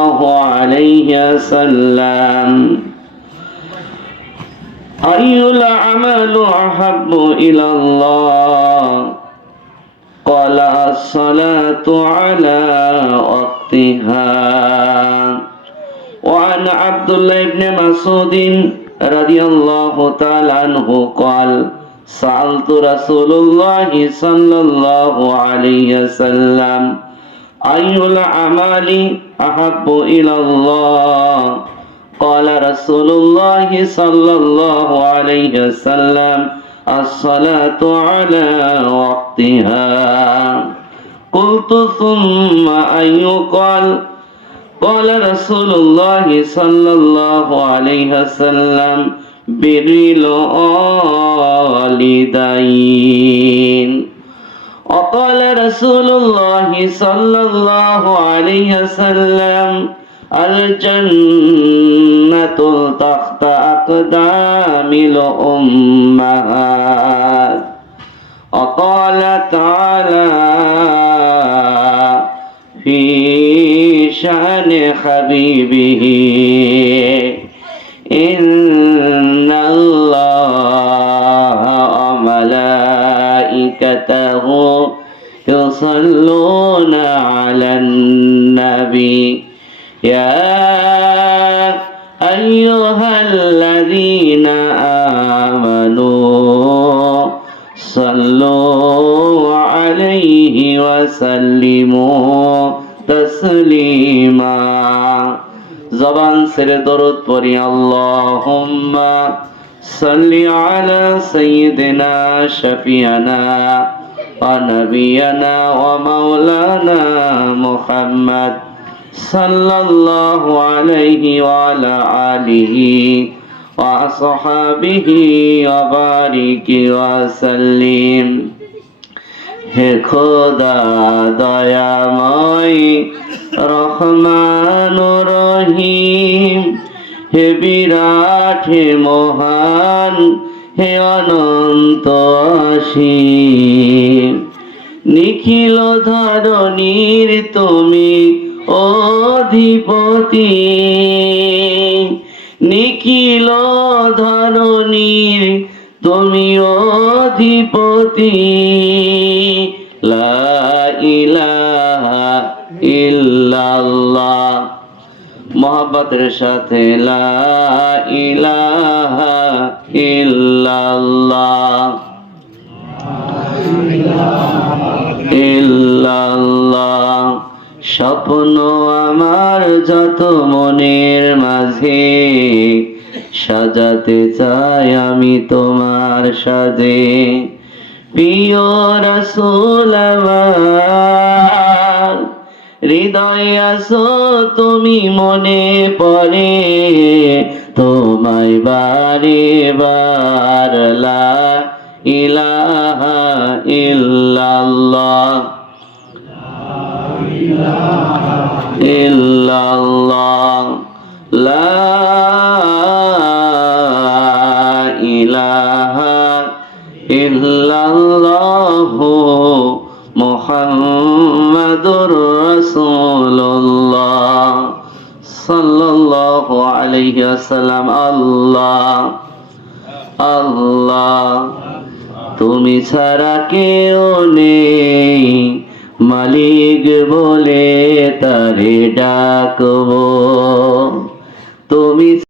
الله عليه وسلم أي الأعمال أحب إلى الله قال الصلاة على وقتها وعن عبد الله بن مسعود رضي الله تعالى عنه قال سألت رسول الله صلى الله عليه وسلم أي الأعمال أحب إلى الله قال رسول الله صلى الله عليه وسلم الصلاة على وقتها قلت ثم أي قال رسول الله صلى الله عليه وسلم بر الوالدين وقال رسول الله صلى الله عليه وسلم الجنة تحت أقدام الأمهات وقال تعالى في شأن حبيبه إن الله وملائكته يصلون على النبي يا أيها الذين آمنوا صلوا عليه وسلموا تسليما زبان سر درود پڑھی اللهم صل على سيدنا شفيعنا ونبينا ومولانا محمد صلى الله عليه وعلى آله وصحبه وبارك وسلم হে খোদা দয়াময় রহমান রহিম হে বিরাট হে মহান হে অনন্ত অসীম নিখিল ধরণীর তুমি অধিপতি নিখিল ধরণীর তুমি অধিপতি লা ইলাহা ইল্লাল্লাহ মোহাব্বতের সাথে লা ইলাহা ইল্লাল্লাহ ইল্লাল্লাহ স্বপ্ন আমার যত মনের মাঝে সাজাতে চাই আমি তোমার সাজে প্রিয় রাসূল আমার হৃদয়ে আছো তুমি মনে পড়ে তোমায় বারে বার লা ইলাহা ইল্লাল্লাহ ইল্লাল্লাহ লা ইলাহা ইল্লাল্লাহু মুহাম্মাদুর রাসূলুল্লাহ সাল্লাল্লাহু আলাইহি ওয়াসাল্লাম আল্লাহ আল্লাহ তুমি ছাড়া কেউ নেই মালিক বলে তারে ডাকবো তুমি